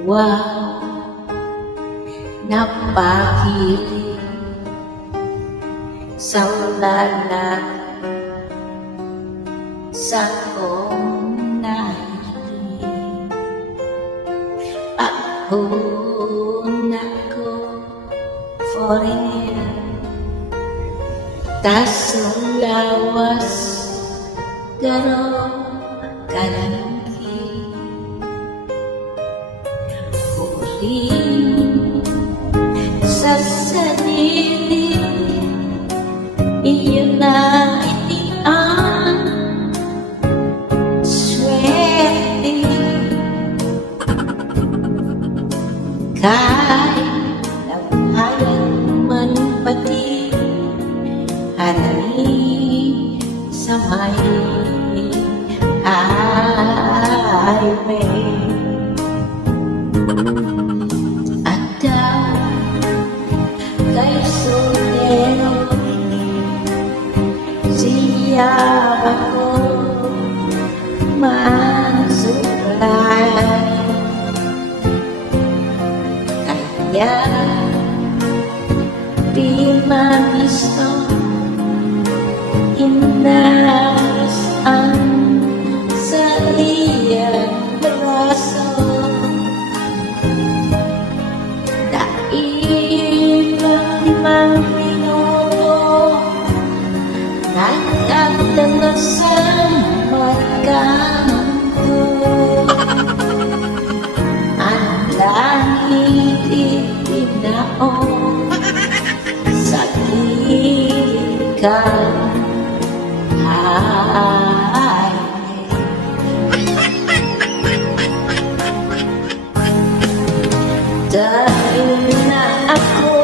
Wow, napakilig sa lalat sa kong nahiling. Paghuna ko forever, tasong lawas garo kalangki. Huling sa sarili, iyon na iniang swerte. Kahit nabahayan man pati hanay sa may highway. At daw kay soltero siya ako masuklay. Kaya di magisto inarasan sa iyang braso. Limang minuto nagdadala sa magkanto. Ang langit itinaon sa gilid kang highway. Dahil na ako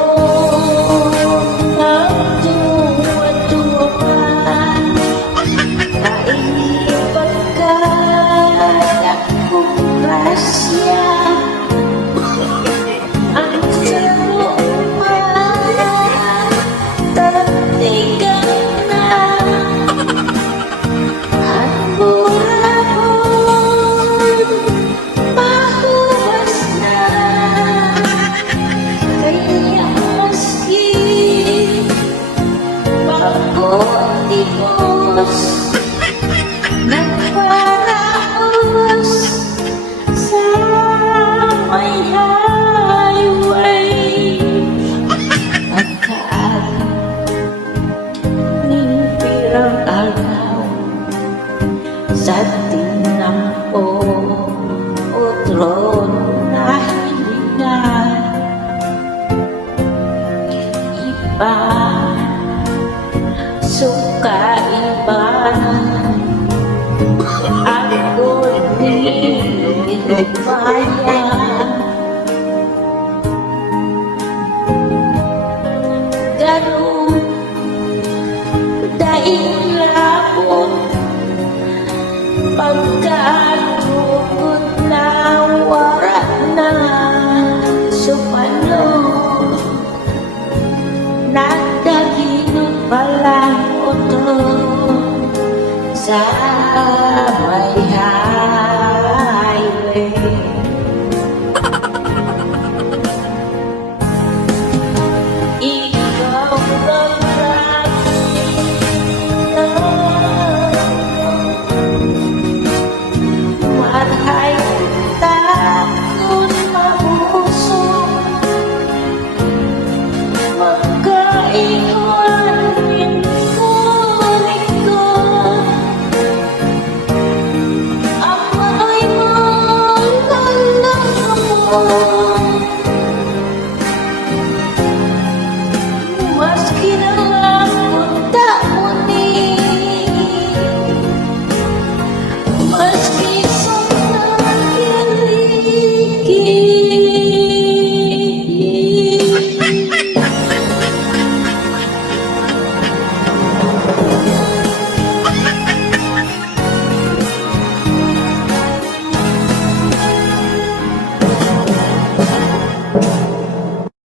nagparaos sa may highway. Pagkaaling pirang araw sa tinampo otro na hilingan. Iba suka iba ako di nagbayan. Ganun dahil labot pagkatugod na wara na supano. Nagdaginot palang otro sa may